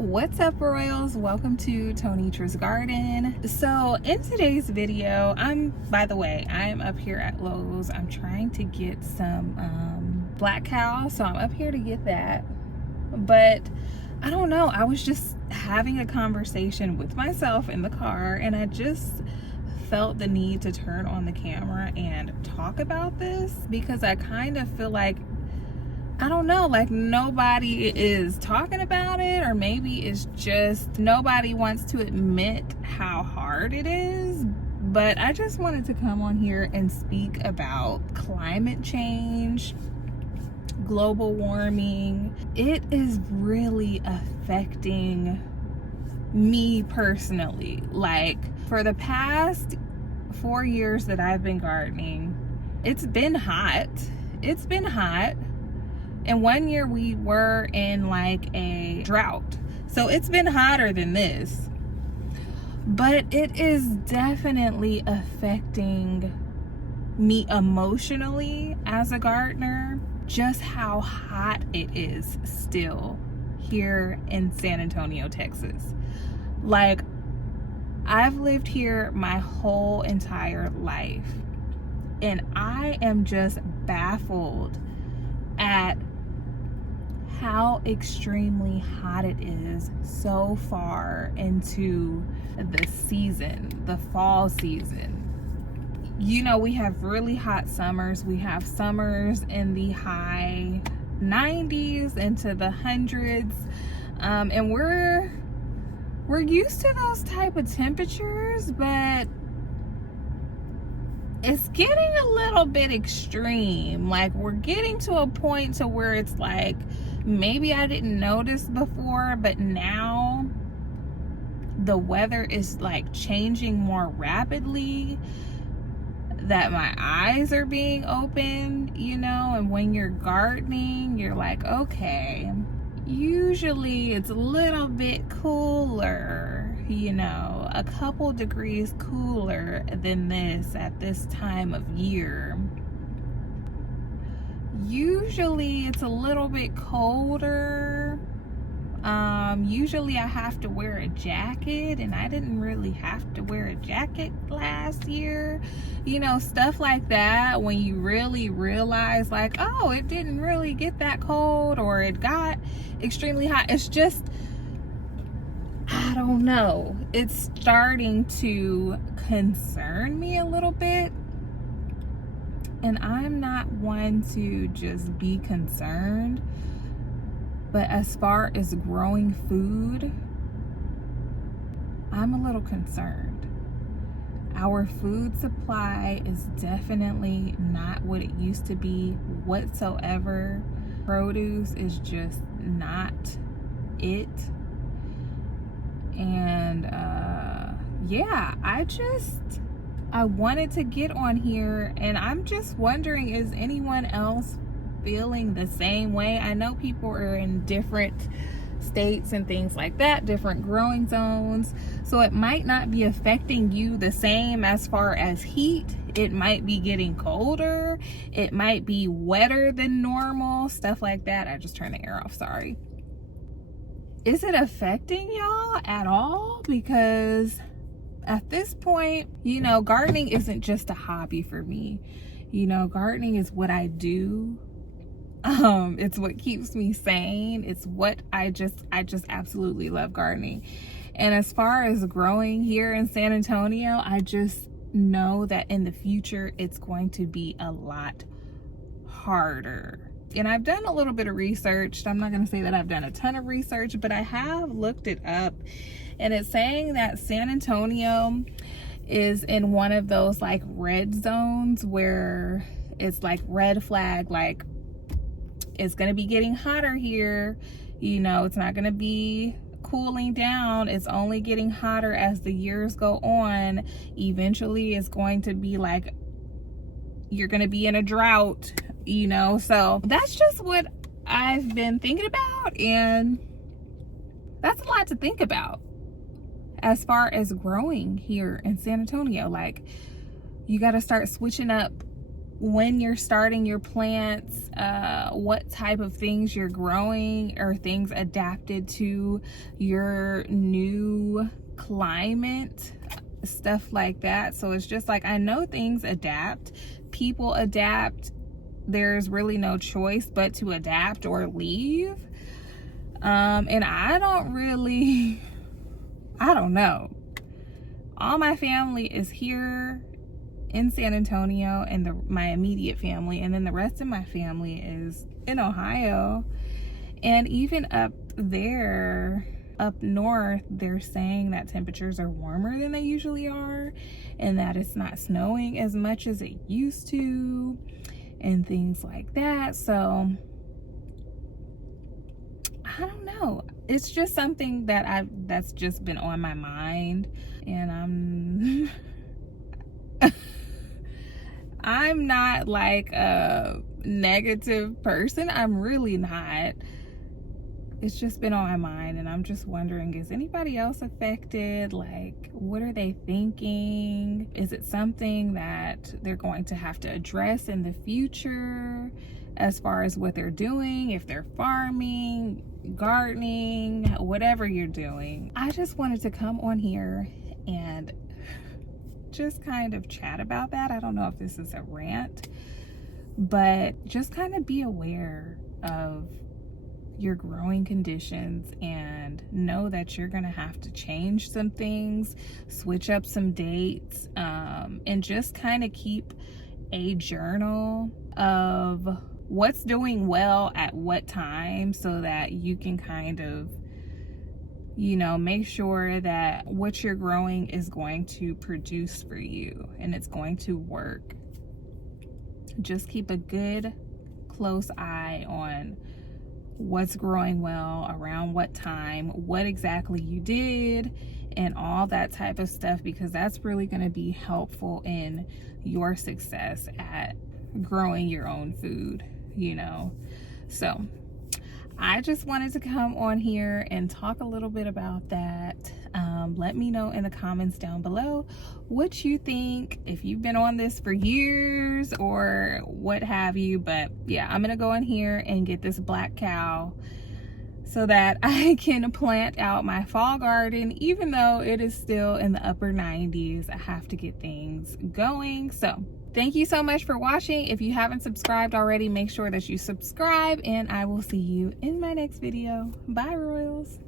What's up, Royals? Welcome to Tonitra's Garden. So in today's video, I'm up here at Lowe's. I'm trying to get some black cow, so I'm up here to get that. But I don't know, I was just having a conversation with myself in the car, and I just felt the need to turn on the camera and talk about this because I kind of feel like, I don't know, like nobody is talking about it, or maybe it's just nobody wants to admit how hard it is. But I just wanted to come on here and speak about climate change, global warming. It is really affecting me personally. Like, for the past 4 years that I've been gardening, it's been hot. It's been hot. And 1 year we were in like a drought. So it's been hotter than this. But it is definitely affecting me emotionally as a gardener, just how hot it is still here in San Antonio, Texas. Like, I've lived here my whole entire life, and I am just baffled at how extremely hot it is so far into the season, the fall season. You know, we have really hot summers. We have summers in the high 90s into the hundreds, and we're used to those type of temperatures, but it's getting a little bit extreme. Like, we're getting to a point to where it's like, maybe I didn't notice before, but now the weather is like changing more rapidly, that my eyes are being opened, you know. And when you're gardening, you're like, okay, usually it's a little bit cooler, you know, a couple degrees cooler than this at this time of year. Usually it's a little bit colder. Usually I have to wear a jacket, and I didn't really have to wear a jacket last year. You know, stuff like that, when you really realize like, oh, it didn't really get that cold, or it got extremely hot. It's just, I don't know, it's starting to concern me a little bit. And I'm not one to just be concerned, but as far as growing food, I'm a little concerned. Our food supply is definitely not what it used to be whatsoever. Produce is just not it. And yeah, I wanted to get on here, and I'm just wondering, is anyone else feeling the same way? I know people are in different states and things like that, different growing zones, so it might not be affecting you the same as far as heat. It might be getting colder, it might be wetter than normal, stuff like that. I just turned the air off, sorry. Is it affecting y'all at all? Because at this point, you know, gardening isn't just a hobby for me. You know, gardening is what I do. It's what keeps me sane. It's what I just absolutely love gardening. And as far as growing here in San Antonio, I just know that in the future it's going to be a lot harder. And I've done a little bit of research. I'm not going to say that I've done a ton of research, but I have looked it up, and it's saying that San Antonio is in one of those like red zones where it's like red flag, like it's going to be getting hotter here. You know, it's not going to be cooling down. It's only getting hotter as the years go on. Eventually it's going to be like, you're going to be in a drought, you know. So that's just what I've been thinking about, and that's a lot to think about as far as growing here in San Antonio. Like, you got to start switching up when you're starting your plants, what type of things you're growing, or things adapted to your new climate, stuff like that. So it's just like, I know things adapt, people adapt. There's really no choice but to adapt or leave. And I don't know. All my family is here in San Antonio, and my immediate family, and then the rest of my family is in Ohio. And even up there, up north, they're saying that temperatures are warmer than they usually are, and that it's not snowing as much as it used to, and things like that. So I don't know, it's just something that's just been on my mind, and I'm not like a negative person. I'm really not. It's just been on my mind, and I'm just wondering, is anybody else affected? Like, what are they thinking? Is it something that they're going to have to address in the future as far as what they're doing, if they're farming, gardening, whatever you're doing? I just wanted to come on here and just kind of chat about that. I don't know if this is a rant, but just kind of be aware of your growing conditions, and know that you're gonna have to change some things, switch up some dates, and just kind of keep a journal of what's doing well at what time, so that you can kind of, you know, make sure that what you're growing is going to produce for you and it's going to work. Just keep a good, close eye on what's growing well, around what time, what exactly you did, and all that type of stuff, because that's really going to be helpful in your success at growing your own food, you know. So I just wanted to come on here and talk a little bit about that. Let me know in the comments down below what you think, if you've been on this for years or what have you. But yeah, I'm gonna go in here and get this black cow so that I can plant out my fall garden. Even though it is still in the upper 90s, I have to get things going. So thank you so much for watching. If you haven't subscribed already, make sure that you subscribe, and I will see you in my next video. Bye, Royals.